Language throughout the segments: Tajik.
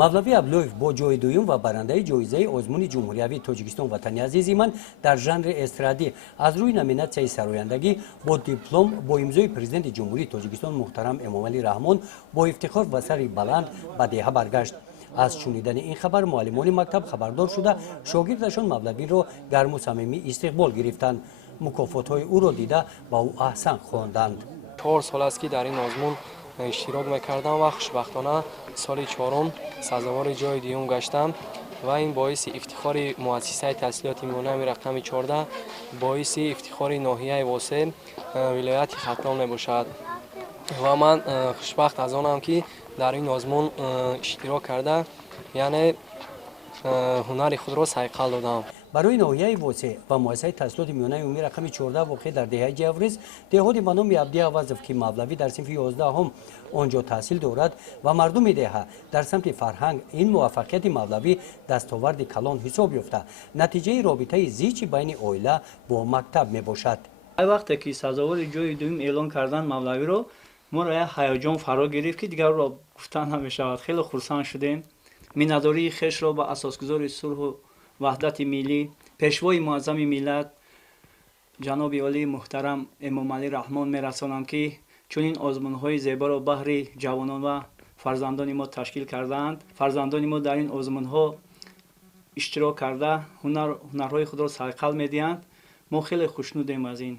мавлавӣ аблоев бо ҷои дуюм ва барандаи ҷоизаи озмуни ҷумҳуриявии тоҷикистон ватани азизи ман дар жанри эстрадӣ аз рӯи номинатсияи сарояндагӣ бо диплом бо имзои президенти ҷумҳурии тоҷикистон муҳтарам эмомалӣ раҳмон бо ифтихор ва сари баланд ба деҳа баргашт. аз шунидани ин хабар муаллимони мактаб хабардор шуда шогирдашон мавлавиро гарму самимӣ истиқбол гирифтанд. мукофотҳои ӯро дида ба ӯ аҳсан хонданд. 4 сол аст ки дар ин озмун иштирок мекардам ва хушбахтона соли 4 сазовори ҷои дуюм гаштам ва ин боиси ифтихори муассисаи таҳсилоти миёнави рақами 14 боиси ифтихори ноҳияи восе вилояти хатлон мебошад ва ман хушбахт аз онам ки дар ин озмун иштирок карда яъне ҳунари худро сайқал додам. барои ноҳияи восе ва муассисаи таҳсилоти миёнаи умумии рақами 14 воқеъ дар деҳаи ҷавриз деҳоди ба номи абди авазов ки мавлавӣ дар синфи 11 онҷо таҳсил дорад ва мардуми деҳа дар самти фарҳанг ин муваффақияти мавлавӣ дастоварди калон ҳисоб ёфта натиҷаи робитаи зичи байни оила бо мактаб мебошад. вақте ки сазовори ҷои дуюм эълон карданд мавлавиро моро як ҳаяҷон фаро гирифт ки дигар ӯро гуфтан намешавад. хеле хурсанд шудем. миннатдории хешро ба асосгузори сулҳу ваҳдати миллӣ пешвои муаззами миллат ҷаноби олии муҳтарам эмомалӣ раҳмон мерасонам ки чунин озмунҳои зеборо баҳри ҷавонон ва фарзандони мо ташкил кардаанд. фарзандони мо дар ин озмунҳо иштирок карда ҳунарҳои худро сайқал медиҳанд. мо хеле хушнудем аз ин.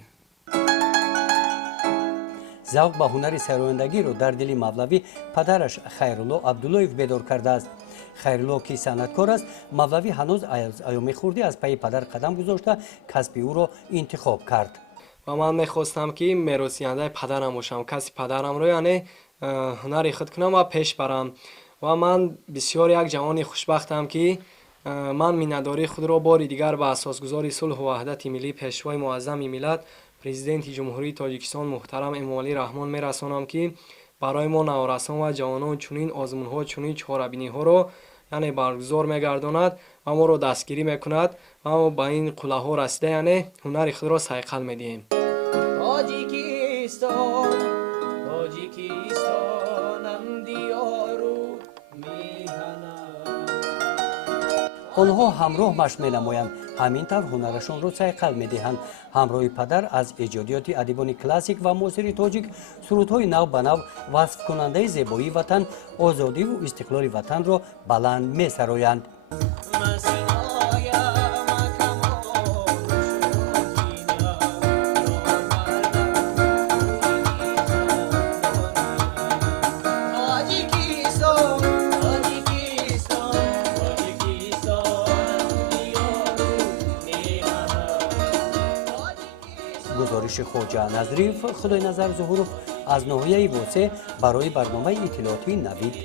завқ ба ҳунари сарояндагиро дар дили мавлавӣ падараш хайрулло абдуллоев бедор кардааст. хайрулло ки санъаткор аст, мавлавӣ ҳанӯз аз аёми хурдӣ аз пайи падар қадам гузошта касби ӯро интихоб кард. ва ман мехостам ки меросияндаи падарам бошам, каси падарамро яъне ҳунари худ кунам ва пеш барам. ва ман бисёр як ҷавони хушбахтам ки ман миннатдории худро бори дигар ба асосгузори сулҳу ваҳдати миллӣ пешвои муаззами миллат президенти ҷумҳурии тоҷикистон муҳтарам эмомалӣ раҳмон мерасонам ки барои мо наворасон ва ҷавонон чунин озмунҳо чунин чорабиниҳоро яъне баргузор мегардонад ва моро дастгирӣ мекунад ва мо ба ин қуллаҳо расида яъне ҳунари худро сайқал медиҳем. онҳо ҳамроҳ машқ менамоянд, ҳамин тавр ҳунарашонро сайқал медиҳанд. ҳамроҳи падар аз эҷодиёти адибони классик ва муосири тоҷик сурудҳои нав ба нав васфкунандаи зебоии ватан, озодиву истиқлоли ватанро баланд месароянд. гузориши хоҷа назриф, худойназар зуҳуров аз ноҳияи восе барои барномаи иттилоотии Навид.